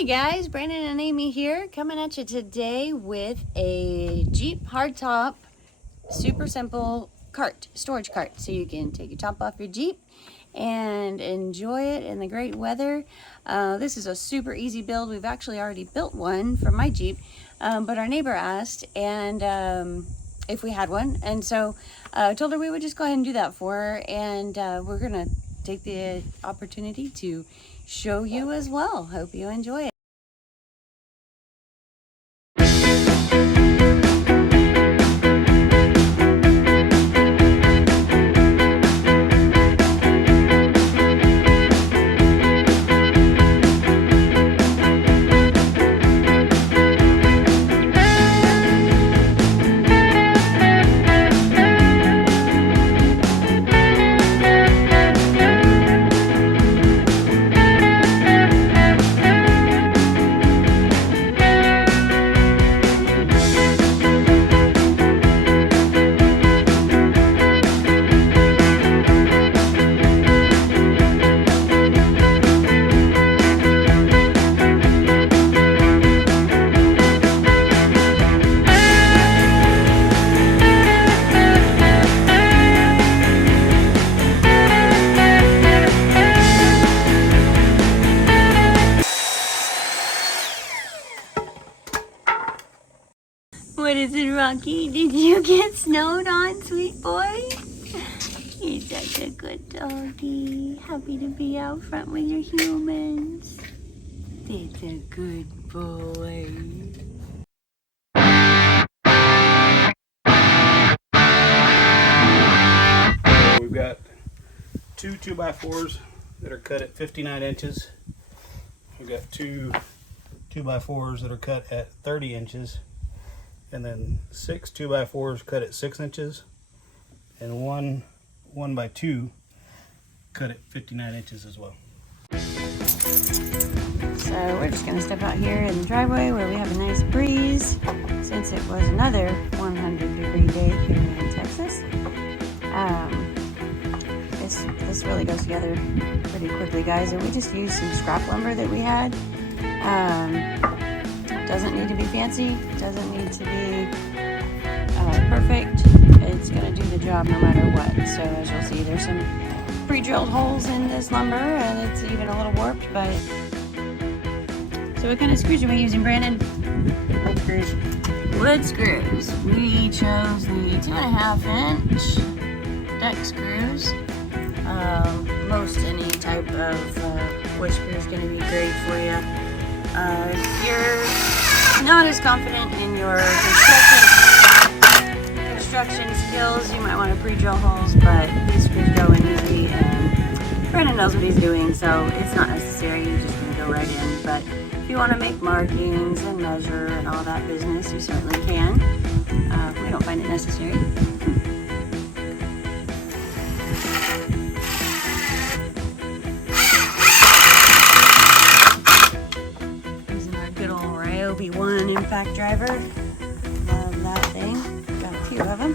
Hey guys, Brandon and Amy here, coming at you today with a Jeep hardtop, super simple cart, storage cart. So you can take your top off your Jeep and enjoy it in the great weather. This is a super easy build. We've actually already built one for my Jeep, but our neighbor asked and if we had one. And so I told her we would just go ahead and do that for her. And we're gonna take the opportunity to show you as well. Hope you enjoy it. What is it, Rocky? Did you get snowed on, sweet boy? You're such a good doggy. Happy to be out front with your humans. That's a good boy. We've got two 2x4s that are cut at 59 inches. We've got two 2x4s that are cut at 30 inches. And then 6 2x4s cut at 6 inches. And one 1x2 cut at 59 inches as well. So we're just gonna step out here in the driveway where we have a nice breeze, since it was another 100-degree day here in Texas. This really goes together pretty quickly, guys, and we just used some scrap lumber that we had. Doesn't need to be fancy, doesn't need to be perfect. It's gonna do the job no matter what. So as you'll see, there's some pre-drilled holes in this lumber, and it's even a little warped, but... So what kind of screws are we using, Brandon? Wood screws. Wood screws. We chose the 2.5-inch deck screws. Most any type of wood screw is going to be great for you. If you're not as confident in your construction skills, you might want to pre-drill holes, but these screws go in easy, and Brandon knows what he's doing, so it's not necessary. You're just going to go right in. But if you want to make markings and measure and all that business, you certainly can. We don't find it necessary. Using our good old Ryobi 1 impact driver. Love that thing. Got a few of them.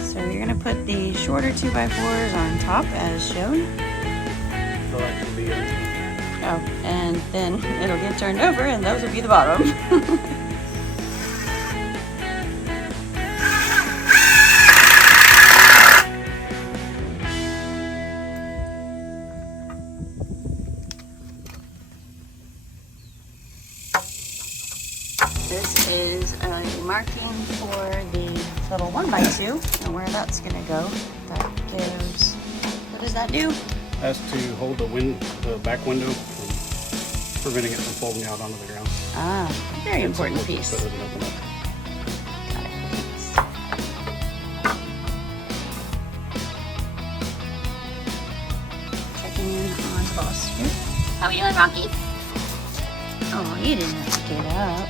So you're going to put the shorter 2x4s on top as shown. Oh, and then it'll get turned over and those will be the bottom. This is a marking for the little 1x2 and where that's going to go. That gives, what does that do? That's to hold the back window from preventing it from folding out onto the ground. Ah, very important piece. So it doesn't open up. Got it. Checking in on the boss here. How are you doing, Rocky? Oh, you didn't have to get up.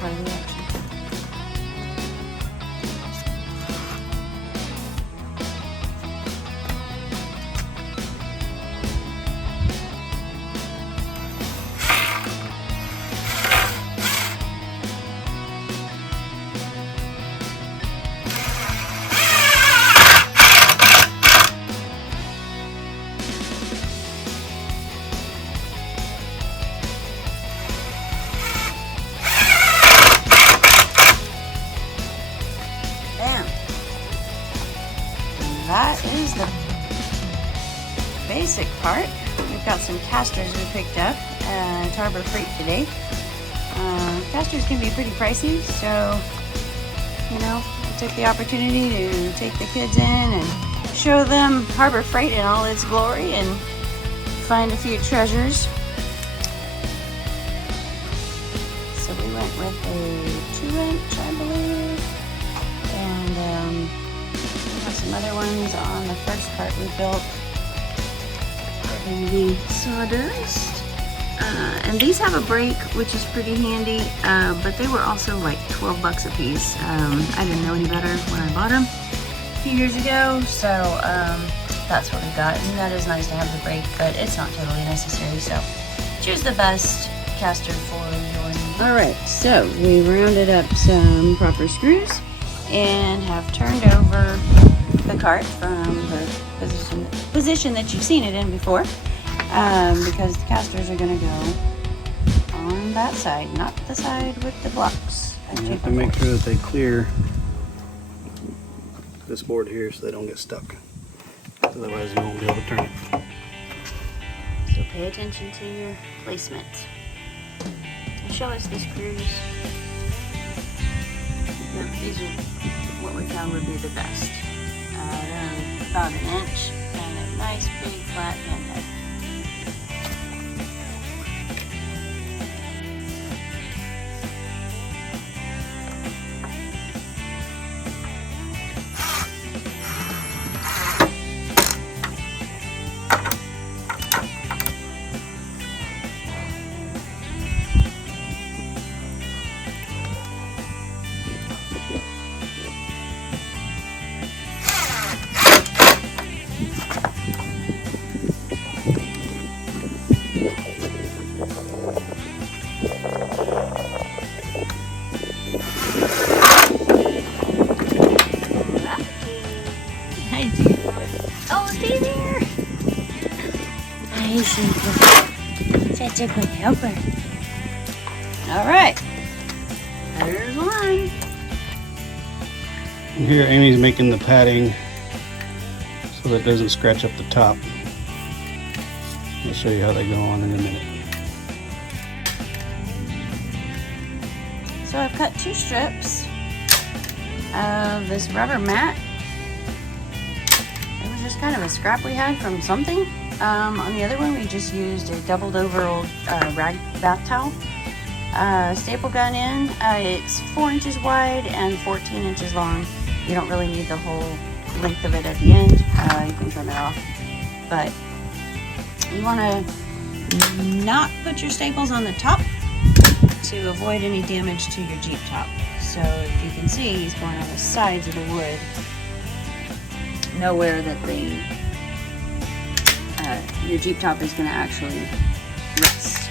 part of the action. That is the basic part. We've got some casters we picked up at Harbor Freight today. Casters can be pretty pricey, so you know, I took the opportunity to take the kids in and show them Harbor Freight in all its glory and find a few treasures. So we went with a 2-inch, I believe, and some other ones on the first part we built. They're going to be sawdust. And these have a brake, which is pretty handy, but they were also like 12 bucks a piece. I didn't know any better when I bought them a few years ago, so that's what we got. And that is nice to have the brake, but it's not totally necessary, so choose the best caster for your need. Alright, so we rounded up some proper screws and have turned over the cart from the position that you've seen it in before, because the casters are going to go on that side, not the side with the blocks. You have to make sure that they clear this board here so they don't get stuck. Otherwise you won't be able to turn it. So pay attention to your placement. And show us the screws. These are what we found would be the best. They're about 1 inch and a nice big flat handhead. Such a good helper. Alright. There's one. Here Amy's making the padding so that it doesn't scratch up the top. I'll show you how they go on in a minute. So I've cut 2 strips of this rubber mat. It was just kind of a scrap we had from something. On the other one, we just used a doubled over old rag bath towel. Staple gun in. It's 4 inches wide and 14 inches long. You don't really need the whole length of it at the end. You can trim it off. But you want to not put your staples on the top to avoid any damage to your Jeep top. So if you can see, he's going on the sides of the wood. Nowhere that your Jeep top is going to actually rest.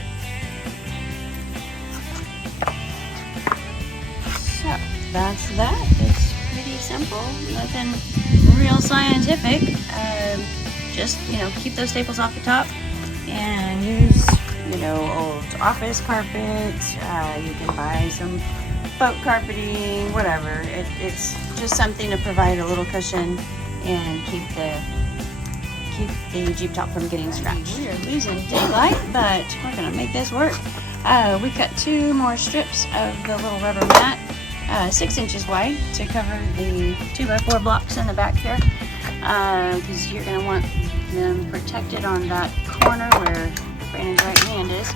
So that's that. It's pretty simple, nothing real scientific. Just, keep those staples off the top and use, old office carpet. You can buy some boat carpeting, whatever. It's just something to provide a little cushion and keep the Jeep top from getting scratched. We are losing daylight, but we're gonna make this work. We cut 2 more strips of the little rubber mat, 6 inches wide, to cover the 2x4 blocks in the back here, because you're gonna want them protected on that corner where Brandon's right hand is,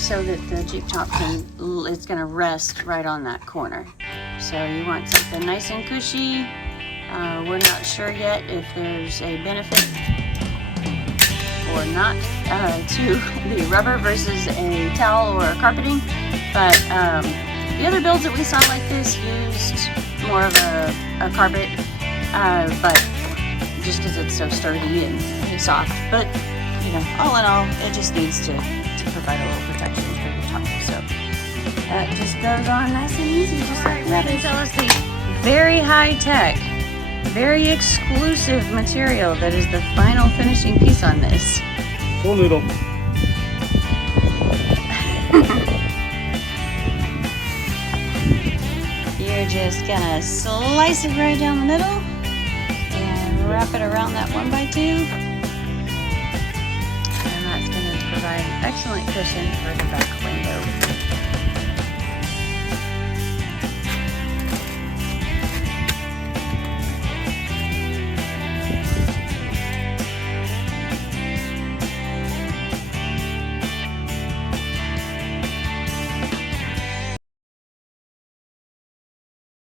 so that the Jeep top it's gonna rest right on that corner. So you want something nice and cushy. We're not sure yet if there's a benefit before, not to the rubber versus a towel or carpeting, but the other builds that we saw like this used more of a carpet, but just because it's so sturdy and soft. But you know, all in all, it just needs to provide a little protection for your top. So that just goes on nice and easy, just like that. They tell us the very high tech, very exclusive material that is the final finishing piece on this. Full noodle. You're just gonna slice it right down the middle and wrap it around that 1x2. And that's gonna provide an excellent cushion for the back window.